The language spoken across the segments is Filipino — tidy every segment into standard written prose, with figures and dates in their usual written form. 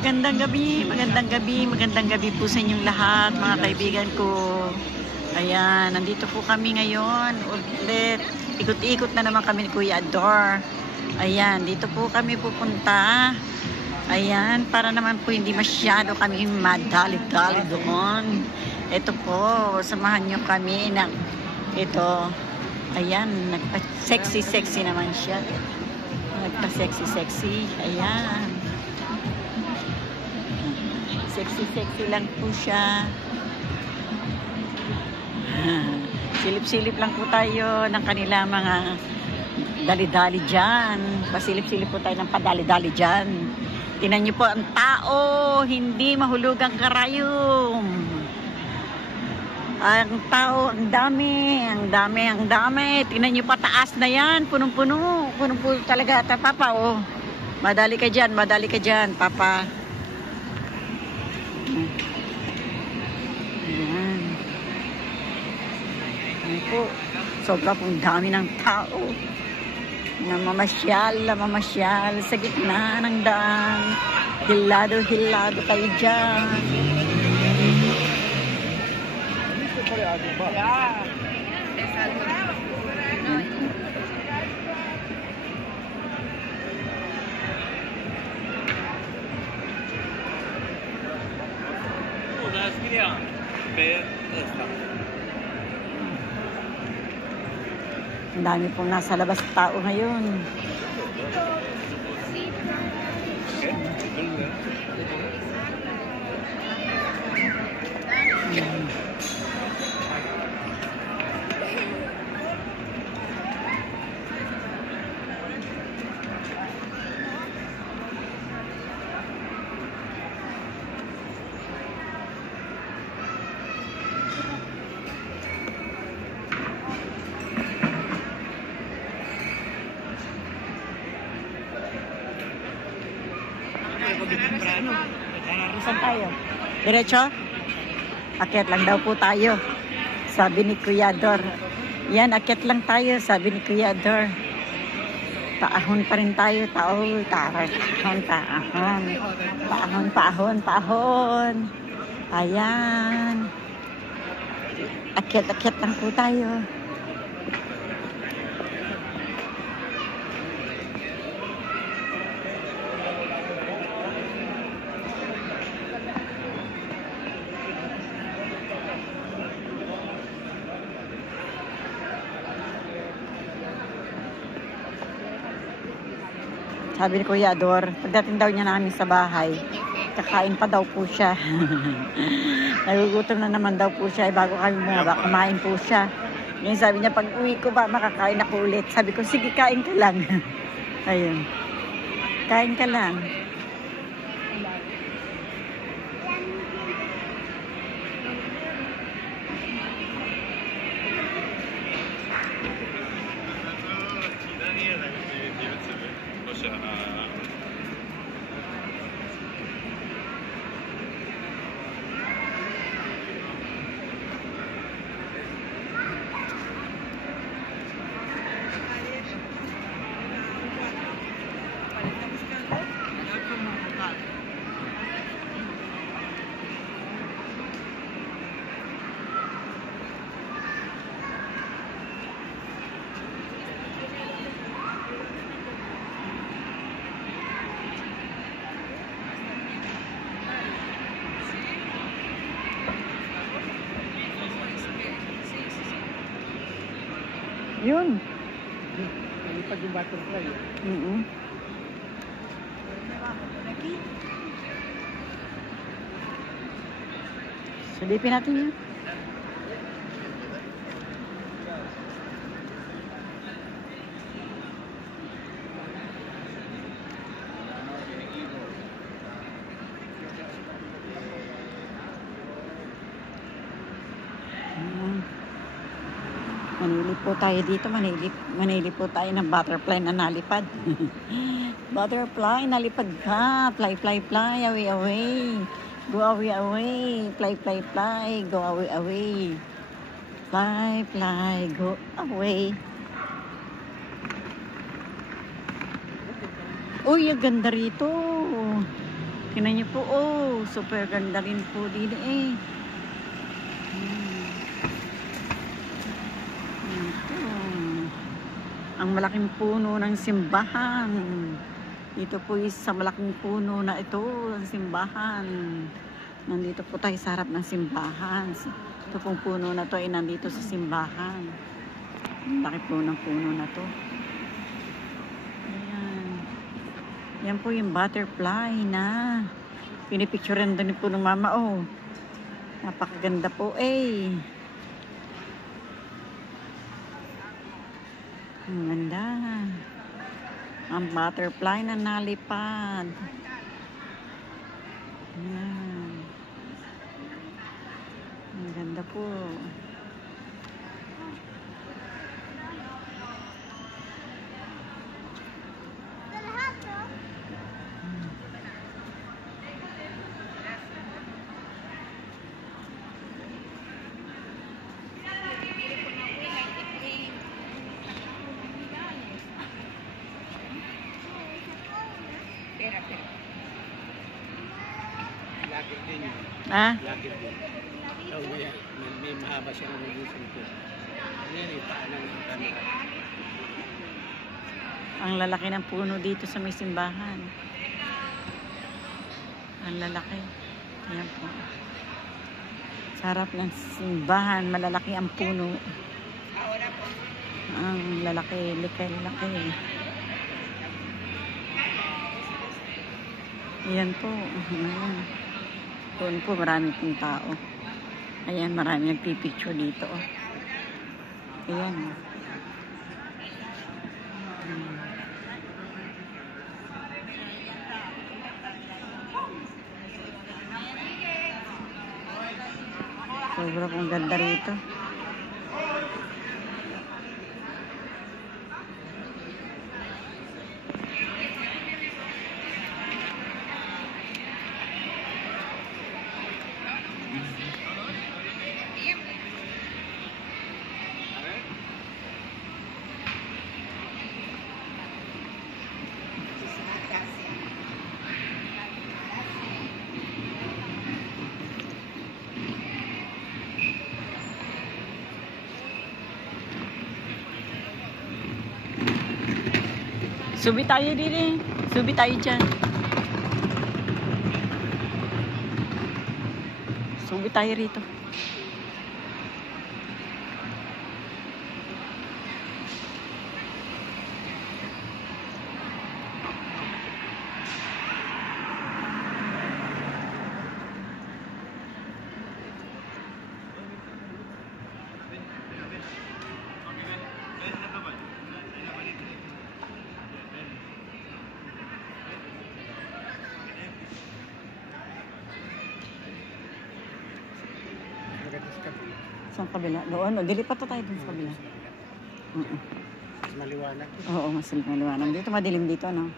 magandang gabi po sa inyong lahat, mga kaibigan ko. Ayan, nandito po kami ngayon ulit. Ikot-ikot na naman kami ni Kuya Ador. Ayan, dito po kami pupunta. Ayan, para naman po hindi masyado kami madali-dali doon. Ito po, samahan nyo kami ng ito. Ayan, nagpa-sexy naman siya. Nagpa-sexy. Ayan. Sexy lang po siya. Silip-silip lang po tayo ng kanila mga dali-dali dyan. Pasilip-silip po tayo ng padali-dali dyan. Tingnan niyo po ang tao, hindi mahulog ang karayom. Ang tao, ang dami. Tingnan niyo pa, taas na yan, punong-puno. Punong-puno talaga, Papa, oh. Madali ka dyan, Papa. Ayan. Ayan po, sobra pong dami ng tao. Namamasyal sa gitna ng daan. Hilado kayo dyan. Ang dami pong nasa labas tao ngayon. Saan tayo? Diretso? Akyat lang daw po tayo. Sabi ni Kuya Ador. Yan, akyat lang tayo. Sabi ni Kuya Ador. Paahon pa rin tayo. Paahon. Ayan. Akyat lang po tayo. Sabi ni Kuya Ador, pagdating daw niya namin sa bahay, kakain pa daw po siya. Nagugutom na naman daw po siya. Bago kami bumaba, kumain po siya. Ngayon sabi niya, pag uwi ko ba, makakain ako ulit. Sabi ko, sige, kain ka lang. Ayun. Kain ka lang. Yun. Nalipad yung butterfly. Silipin natin yun. Manilip po tayo dito, manilip po tayo ng butterfly na nalipad. Butterfly, nalipad ka. Fly, away. Go away. Fly, go away. Fly, go away. Uy, ang ganda rito. Tingnan niyo po, oh, super ganda rin po din eh. Yan po. Ang malaking puno ng simbahan. Dito po is sa malaking puno na ito, ang simbahan. Nandito po tayo sa harap ng simbahan. Ito pong puno na to ay nandito sa simbahan. Ang laki po ng puno na to. Ayan. Yan po yung butterfly na pinipicturean din po ng mama. Oh, napakaganda po eh. Ang ganda. Ang butterfly na nalipad. Ayan. Ang ganda po. Lagi din yun. Ah? Lagi din. So, may mahaba siya ng nagusin ko. Ano yan, ipaanan ng camera. Ang lalaki ng puno dito sa may simbahan. Ang lalaki. Ayan po. Sa harap ng simbahan, malalaki ang puno. Ang lalaki, laki. Ayan po. Ayan. Doon po, marami pong tao. Ayan, marami nagpipicture dito. Ayan. Sobra pong ganda rito. Subi tayo din eh. Subi tayo dyan. Subi tayo rito. Sa kabila. Doon, dilipat to tayo dun sa kabila. Mas maliwanag. Oo, mas maliwanag. Dito madilim dito, no?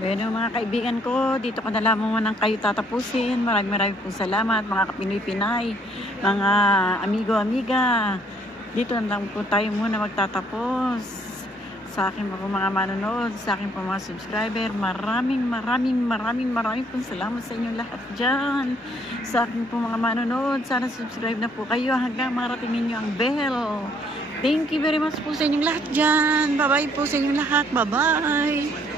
Bueno mga kaibigan ko, dito ko na lamang muna kayo tatapusin. Maraming pong salamat mga kapinoy-pinay, mga amigo-amiga. Dito na lang po tayo muna magtatapos. Sa akin po mga manonood, sa akin po mga subscriber, maraming pong salamat sa inyong lahat dyan. Sa akin po mga manonood, sana subscribe na po kayo hanggang marating ninyo ang bell. Thank you very much po sa inyong lahat dyan. Bye-bye po sa inyong lahat. Bye-bye.